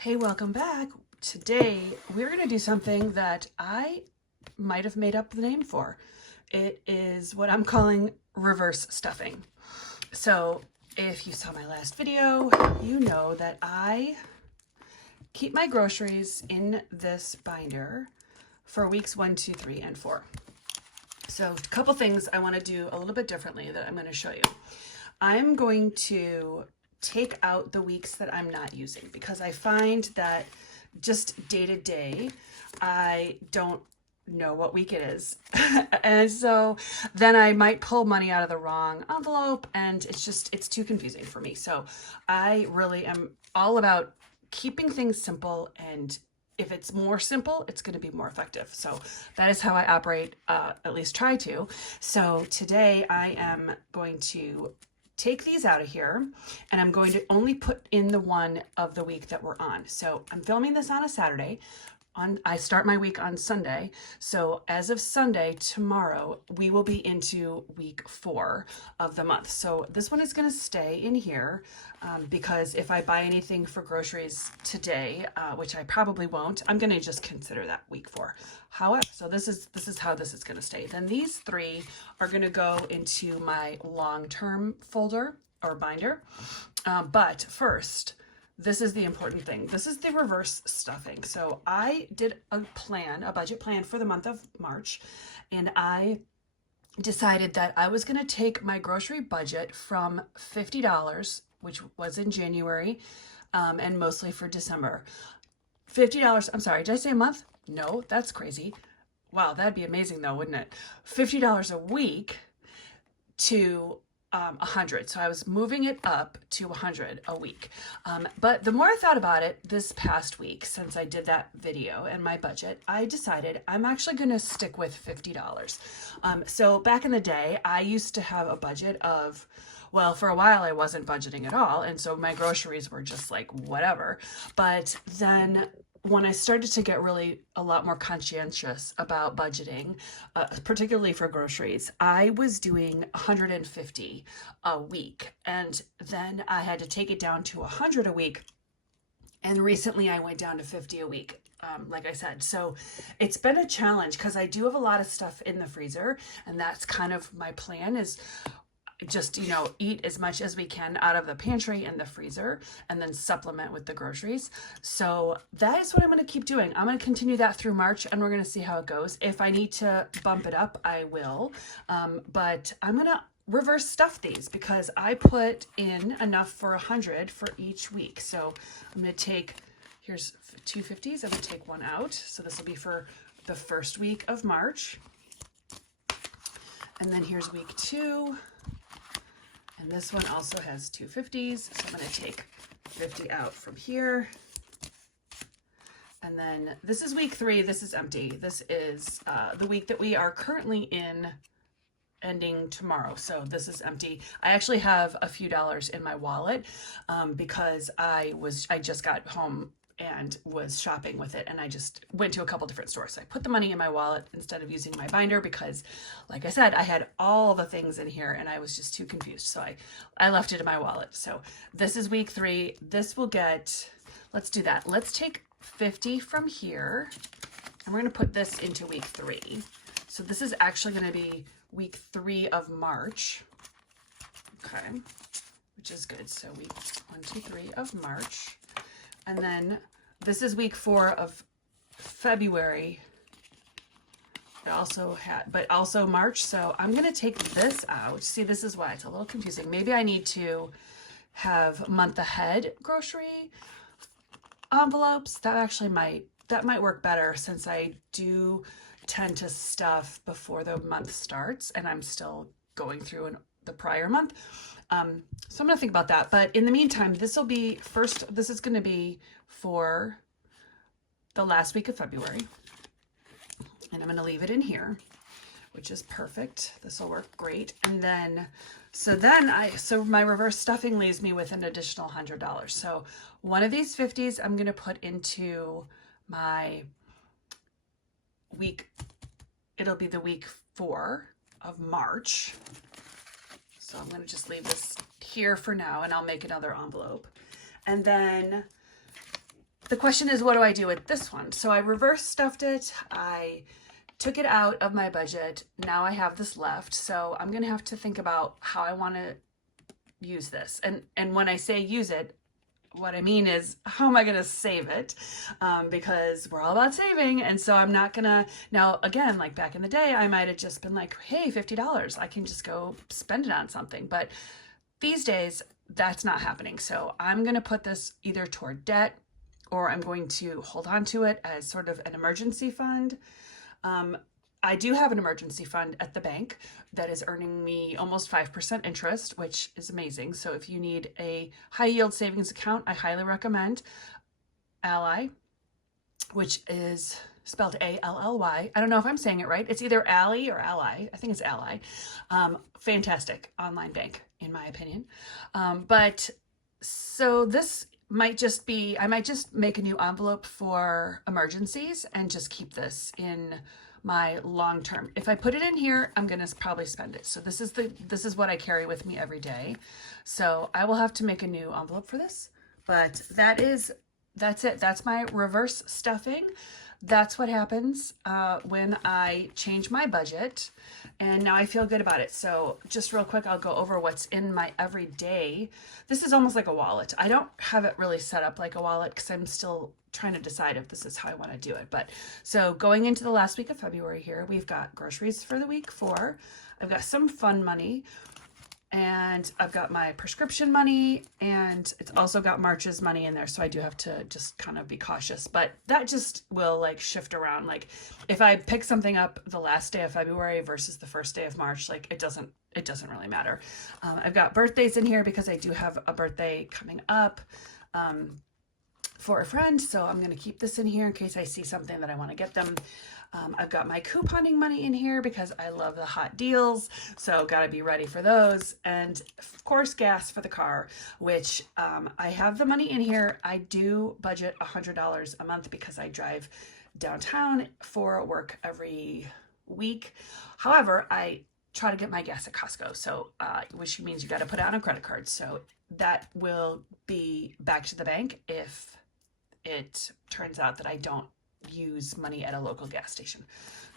Hey, welcome back. Today we're going to do something that I might have made up the name for. It is what I'm calling reverse stuffing. So if you saw my last video, you know that I keep my groceries in this binder for weeks 1, 2, 3, and 4. So a couple things I want to do a little bit differently that I'm going to show you. I'm going to take out the weeks that I'm not using because I find that just day to day, I don't know what week it is. And so then I might pull money out of the wrong envelope and it's too confusing for me. So I really am all about keeping things simple, and if it's more simple, it's going to be more effective. So that is how I operate, at least try to. So today I am going to take these out of here, and I'm going to only put in the one of the week that we're on. So I'm filming this on a Saturday. I start my week on Sunday. So as of Sunday, tomorrow, we will be into week 4 of the month. So this one is going to stay in here because if I buy anything for groceries today, which I probably won't, I'm going to just consider that week 4. However, so this is how this is going to stay. Then these 3 are going to go into my long-term folder or binder. But first, this is the important thing. This is the reverse stuffing. So I did a budget plan for the month of March, and I decided that I was going to take my grocery budget from $50, which was in January, and mostly for December. $50, I'm sorry, did I say a month? No, that's crazy. Wow, that'd be amazing though, wouldn't it? $50 a week to 100. So I was moving it up to 100 a week. But the more I thought about it this past week, since I did that video and my budget, I decided I'm actually going to stick with $50. So back in the day, I used to have a budget of, well, for a while I wasn't budgeting at all. And so my groceries were just like whatever. But then when I started to get really a lot more conscientious about budgeting, particularly for groceries, I was doing 150 a week. And then I had to take it down to 100 a week. And recently I went down to 50 a week. Like I said, so it's been a challenge because I do have a lot of stuff in the freezer, and that's kind of my plan is just, eat as much as we can out of the pantry and the freezer and then supplement with the groceries. So that is what I'm going to keep doing. I'm going to continue that through March, and we're going to see how it goes. If I need to bump it up, I will. But I'm going to reverse stuff these because I put in enough for 100 for each week. So I'm going to take, here's 250s. I'm going to take one out. So this will be for the first week of March. And then here's week 2. And this one also has 250s, so I'm going to take 50 out from here. And then this is week 3. This is empty. This is the week that we are currently in, ending tomorrow. So this is empty. I actually have a few dollars in my wallet because I just got home and was shopping with it, and I just went to a couple different stores. I put the money in my wallet instead of using my binder because, like I said, I had all the things in here and I was just too confused. So I left it in my wallet. So this is week 3. This will get, let's do that. Let's take 50 from here, and we're going to put this into week 3. So this is actually going to be week 3 of March. Okay, which is good. So week 1, 2, 3 of March. And then this is week 4 of February. But also March. So I'm going to take this out. See, this is why it's a little confusing. Maybe I need to have month ahead grocery envelopes. That might work better since I do tend to stuff before the month starts and I'm still going through the prior month. So I'm going to think about that. But in the meantime, this is going to be for the last week of February. And I'm going to leave it in here, which is perfect. This will work great. And then, so my reverse stuffing leaves me with an additional $100. So one of these 50s I'm going to put into my week. It'll be the week 4 of March. So I'm going to just leave this here for now, and I'll make another envelope. And then the question is, what do I do with this one? So I reverse stuffed it. I took it out of my budget. Now I have this left. So I'm going to have to think about how I want to use this. And when I say use it, what I mean is, how am I going to save it? Because we're all about saving. And so I'm not going to, now again, like back in the day, I might have just been like, hey, $50, I can just go spend it on something. But these days, that's not happening. So I'm going to put this either toward debt, or I'm going to hold on to it as sort of an emergency fund. I do have an emergency fund at the bank that is earning me almost 5% interest, which is amazing. So if you need a high yield savings account, I highly recommend Ally, which is spelled A-L-L-Y. I don't know if I'm saying it right. It's either Ally or Ally. I think it's Ally. Fantastic online bank, in my opinion. But so this might just be, I might just make a new envelope for emergencies and just keep this in my long term. If I put it in here, I'm going to probably spend it. So this is what I carry with me every day. So I will have to make a new envelope for this, but that's it. That's my reverse stuffing. That's what happens when I change my budget, and now I feel good about it. So just real quick, I'll go over what's in my everyday. This is almost like a wallet. I don't have it really set up like a wallet because I'm still trying to decide if this is how I want to do it. But so going into the last week of February here, we've got groceries for the week 4. I've got some fun money, and I've got my prescription money, and it's also got March's money in there. So I do have to just kind of be cautious, but that just will like shift around. Like if I pick something up the last day of February versus the first day of March, like it doesn't really matter. I've got birthdays in here because I do have a birthday coming up for a friend. So I'm going to keep this in here in case I see something that I want to get them. I've got my couponing money in here because I love the hot deals, so got to be ready for those. And of course, gas for the car, which I have the money in here. I do budget $100 a month because I drive downtown for work every week. However, I try to get my gas at Costco, so which means you got to put it on a credit card. So that will be back to the bank if it turns out that I don't use money at a local gas station.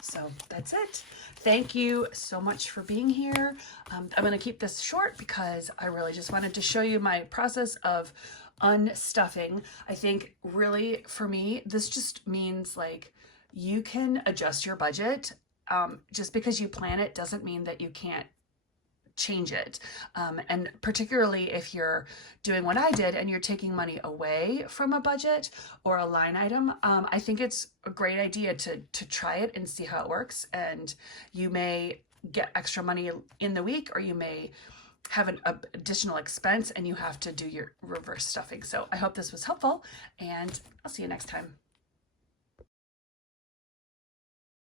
So that's it. Thank you so much for being here. I'm going to keep this short because I really just wanted to show you my process of unstuffing. I think really for me, this just means like you can adjust your budget. Just because you plan it doesn't mean that you can't change it. And particularly if you're doing what I did and you're taking money away from a budget or a line item, I think it's a great idea to try it and see how it works. And you may get extra money in the week, or you may have an additional expense and you have to do your reverse stuffing. So I hope this was helpful, and I'll see you next time.